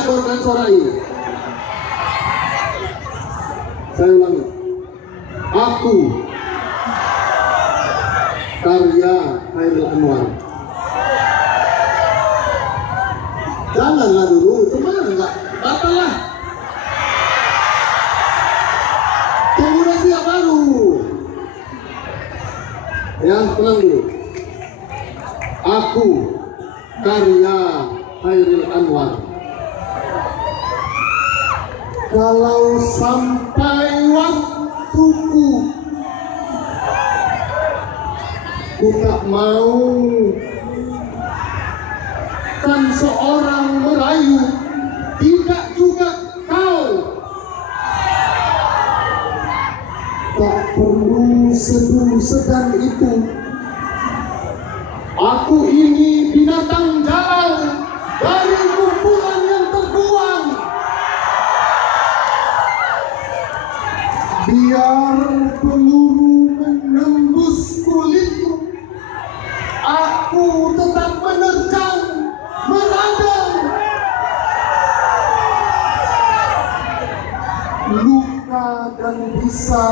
banyak korban suara ini. Saya ulangi. Aku karya Khairil Anwar. Janganlah dulu, cuma enggak apa-apalah. Tunggu nanti yang baru. Ya, tenang dulu. Aku karya Khairil Anwar. Kalau sampai waktuku, ku tak mau kan seorang merayu, tidak juga kau. Tak perlu sedu-sedan itu. Aku ini binatang jalan dari kumpulan yang terbuang. Biar peluru menembus kulitku, aku tetap menerjang, meradang. Luka dan bisa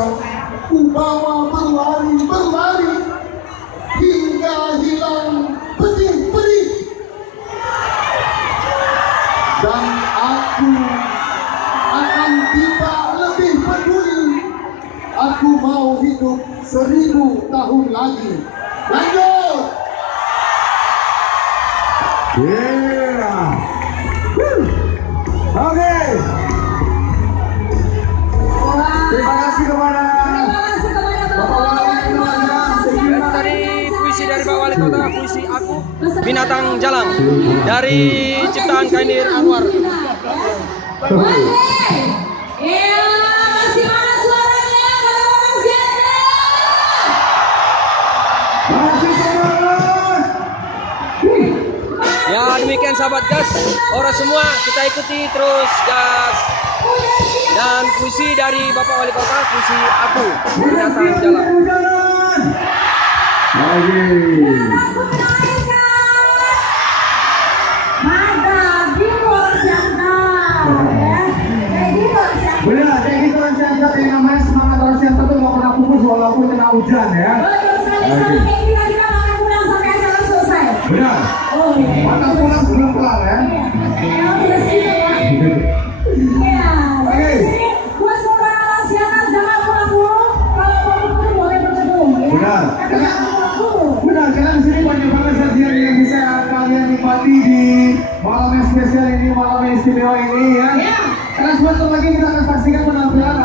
ku bawa berlari-berlari hingga hilang pedih-pedih. Dan aku akan tidak lebih peduli. Aku mau hidup 1000 tahun lagi. Lanjut. Yeah. Oke. Terima kasih kepada Bapak Wali Kota. Tadi puisi dari Pak Wali Kota, puisi Aku Binatang Jalang dari ciptaan Khairil Anwar. Ya demikian sahabat gas, orang semua kita ikuti terus gas. Dan puisi dari Bapak Wali Kota, puisi Aku Binatang Jalang. Benar, kayak gitu Rosiantar yang namanya semangat Rosiantar tuh nggak pernah pupus walaupun kena hujan ya. Benar. Mantap pulang sebelum kelar ya. Benar. Benar, karena di sini banyak banget sajian yang bisa kalian nikmati di malam yang spesial ini, malam yang istimewa ini ya. Karena sebentar lagi kita akan saksikan penampilan